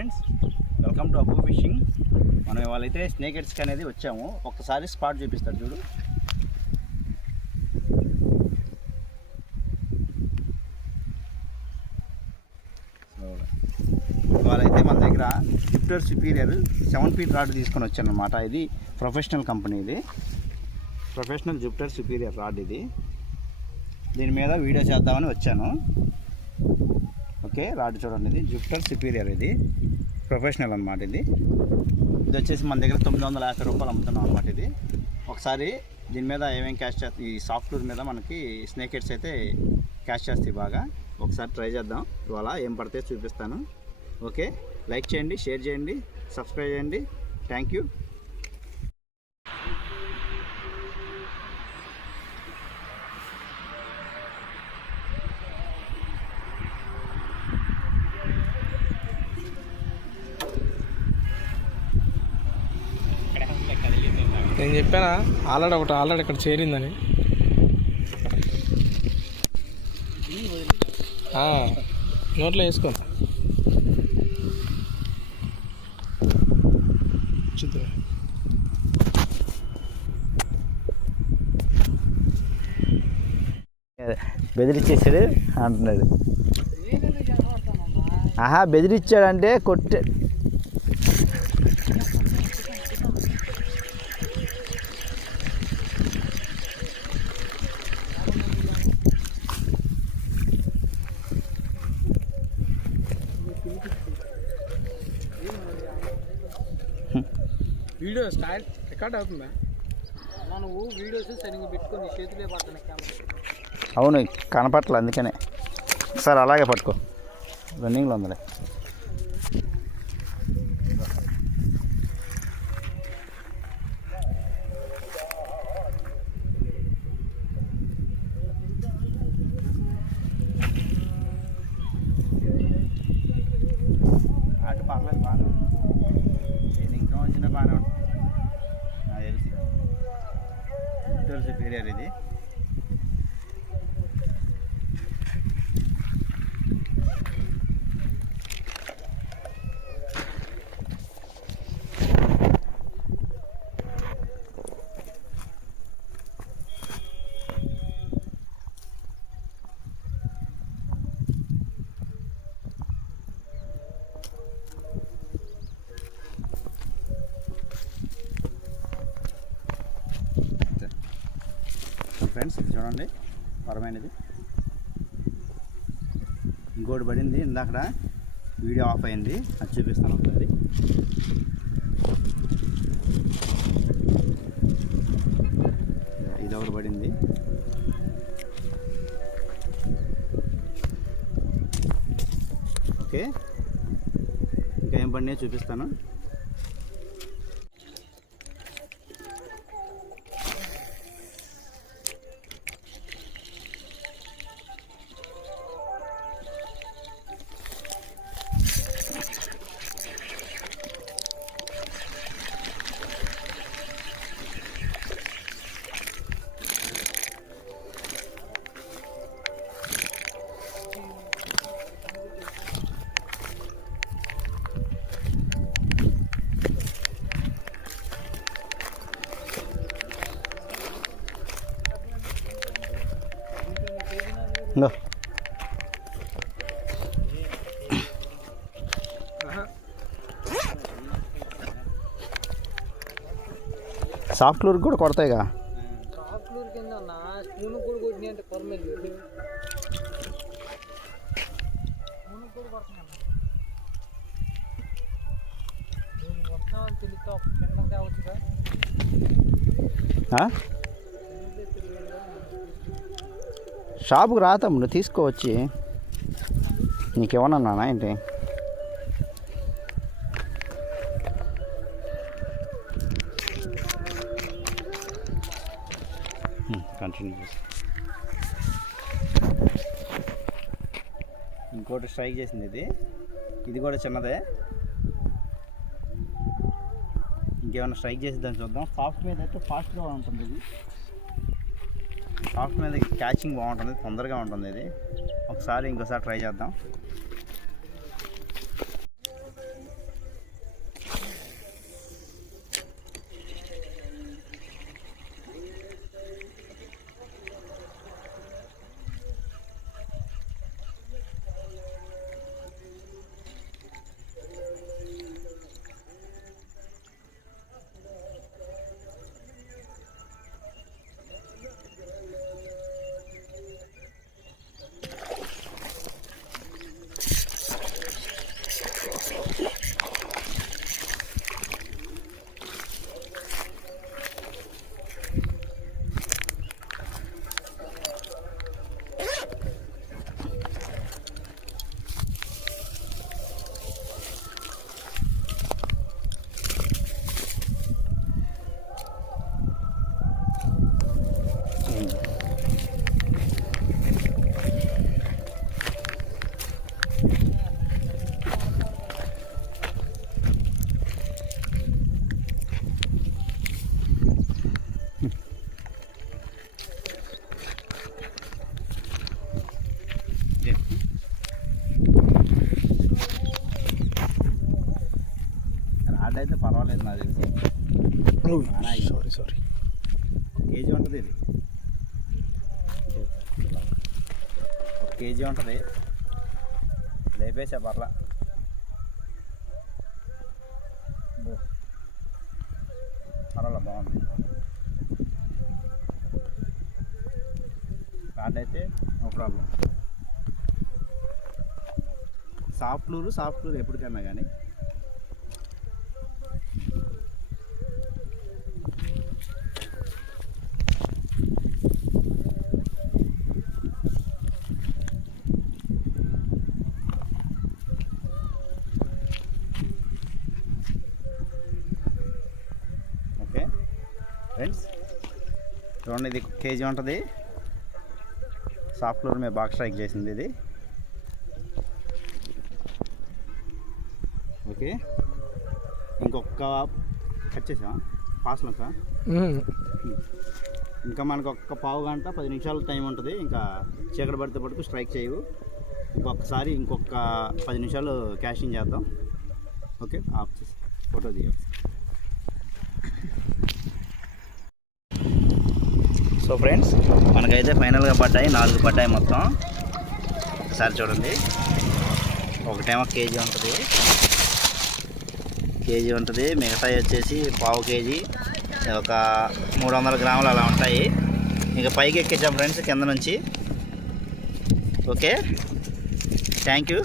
Friends, welcome to Abbu fishing. మనం ఇవాళైతే snake హెడ్స్కి అనేది వచ్చాము. ఒక్కసారి స్పాట్ చూపిస్తాడు చూడు. ఇవాళైతే మన దగ్గర జూపిటర్ సుపీరియర్ 7 ఫీట్ రాడ్ తీసుకొని వచ్చాను అనమాట. ఇది ప్రొఫెషనల్ కంపెనీ, ఇది ప్రొఫెషనల్ జూపిటర్ సుపీరియర్ రాడ్. ఇది దీని మీద వీడియో చేద్దామని వచ్చాను. ఓకే, రాడ్ చూడండి, ఇది జూపిటర్ సుపీరియర్, ఇది ప్రొఫెషనల్ అనమాట. ఇది వచ్చేసి మన దగ్గర 950 రూపాయలు అమ్ముతున్నాం అనమాట. ఇది ఒకసారి దీని మీద ఏమేమి క్యాష్ చేస్తాయి, ఈ సాఫ్ట్వేర్ మీద మనకి స్నేక్ హెడ్స్ అయితే క్యాష్ చేస్తాయి బాగా. ఒకసారి ట్రై చేద్దాం. ఇవాళ ఏం పడితే చూపిస్తాను. ఓకే, లైక్ చేయండి, షేర్ చేయండి, సబ్స్క్రైబ్ చేయండి. Thank you. నేను చెప్పానా ఆల్రెడీ ఇక్కడ చేరిందని. నోట్లో వేసుకో. బెదిరించేసాడు అంటున్నాడు. బెదిరించాడంటే కొట్టే. వీడియో స్టార్ట్ రికార్డ్ అవుతుందా? నువ్వు వీడియోస్ సరిగ్గా పెట్టుకొని చేతులే పడుతున్నాయి కెమెరా. అవును, కనపట్ల, అందుకనే సార్ అలాగే పట్టుకో. రన్నింగ్లో ఉందిలే. అటు పర్లేదు, బాగా నేను ఇంకా వచ్చిన బాగానే ఉంటుంది. నాకు తెలిసి జూపిటర్ సుపీరియర్ ఇది. ఫ్రెండ్స్, ఇది చూడండి, పరమైనది. ఇంకోటి పడింది ఇందాక, వీడియో ఆఫ్ అయింది, అది చూపిస్తాను ఒకసారి. ఇది ఒకటి పడింది. ఓకే, ఇంకా ఏం పడినాయో చూపిస్తాను. No. సాఫ్ట్వేర్ కూడా కొడతాయిగా. సాఫ్ట్వేర్ కింద నా స్పూన్ కూడా కొట్టినాయి అంటే పర్లేదు. స్పూన్ కూడా కొడుతున్నాను. నేను వస్తున్నాను తెలుస్తా, కింద కావచ్చుగా. షాపుకి రాతాం, నువ్వు తీసుకోవచ్చి. నీకేమన్నా ఏంటి? కంటిన్యూ చేసి ఇంకోటి స్ట్రైక్ చేసింది. ఇది కూడా చిన్నదే. ఇంకేమైనా స్ట్రైక్ చేసిద్దాం, చూద్దాం. సాఫ్ట్ మీద అయితే ఫాస్ట్గా ఉంటుంది. ఇది సాఫ్ట్ మీద క్యాచింగ్ బాగుంటుంది, తొందరగా ఉంటుంది. ఇది ఇంకోసారి ట్రై చేద్దాం. తెలిసి సారీ కేజీ ఉంటుంది ఇది, 1 కేజీ ఉంటుంది. లేపేసా బర్ల పర్వాలేదు, బాగుంది. రాడ్ అయితే నో ప్రాబ్లం. సాఫ్ట్లూరు ఎప్పటికన్నా కానీ. ఓకే ఫ్రెండ్స్, చూడండి ఇది 1 కేజీ ఉంటుంది. సాఫ్ట్లూర్ మీద బాక్స్ స్ట్రైక్ చేసింది ఇది. ఓకే, ఇంకొక కట్ చేసా పాస్లక. ఇంకా మనకు ఒక్క పావు గంట 10 నిమిషాలు టైం ఉంటుంది. ఇంకా చీకటి పడితే పడుకు స్ట్రైక్ చేయవు. ఇంకొక 10 నిమిషాలు క్యాషింగ్ చేద్దాం. ఓకే, ఆఫ్ చేసి ఫోటో తీయ. సో ఫ్రెండ్స్, మనకైతే ఫైనల్గా పడ్డాయి 4 పడ్డాయి మొత్తం. ఒకసారి చూడండి, ఒకటేమో కేజీ ఉంటుంది, మిగతాయి వచ్చేసి పావు కేజీ, ఒక 300 గ్రాములు అలా ఉంటాయి. ఇంకా పైకి ఎక్కించాం ఫ్రెండ్స్ కింద నుంచి. Okay, thank you.